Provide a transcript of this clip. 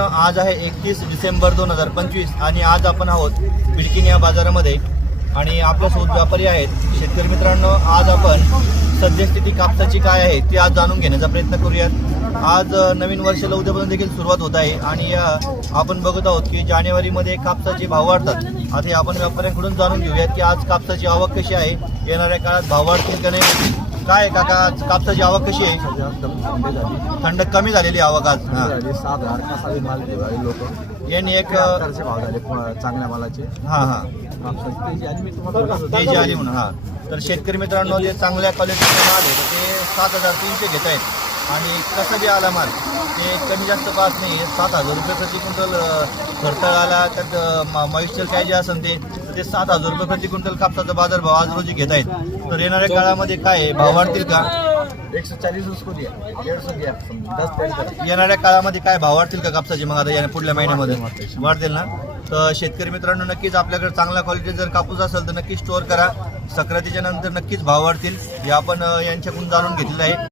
आज आहे 31 डिसेंबर 2025 आणि आज आपण आहोत बिडकीन या बाजारामध्ये आणि आपल्यासोबत व्यापारी आहेत. शेतकरी मित्रांनो, आज आपण सद्यस्थिती कापसाची काय आहे ते आज जाणून घेण्याचा प्रयत्न करूयात. आज नवीन वर्षाला उद्यापासून देखील सुरुवात होत आहे आणि आपण बघत आहोत की जानेवारीमध्ये कापसाचे भाव वाढतात. आता आपण व्यापाऱ्यांकडून जाणून घेऊयात की आज कापसाची आवक कशी आहे, येणाऱ्या काळात भाव वाढतील का नाही. काय काका, आज कापसाची आवक कशी आहे? थंड कमी झालेली आवक आज. 7,000 कसावी माल दिवाळी लोक यांनी एक सरकारचे भाव झाले चांगल्या मालाचे. तेजी आली म्हणून. तर शेतकरी मित्रांनो, जे चांगल्या क्वालिटीचे माल आहे ते 7,300 घेत आहेत आणि कसा बी आला माल ते कमी जास्त पास नाही. 7,000 रुपये प्रति क्विंटल खर्च आला, त्यात मॉइश्चर काय जे असेल ते 7,000 रुपये प्रति क्विंटल कापसाचा बाजारभाव आज रोजी घेत आहेत. तर येणाऱ्या काळामध्ये काय भाव वाढतील का? 140 उसको दिया, 150 दिया, 10 येणाऱ्या काळामध्ये काय भाव वाढतील का कापसाचे मग आता पुढल्या महिन्यामध्ये वाढतील ना? तर शेतकरी मित्रांनो, नक्कीच आपल्याकडे चांगला क्वालिटी जर कापूस असेल तर नक्कीच स्टोअर करा. सक्रातीच्या नंतर नक्कीच भाव वाढतील, हे आपण यांच्याकडून जाणून घेतलेलं आहे.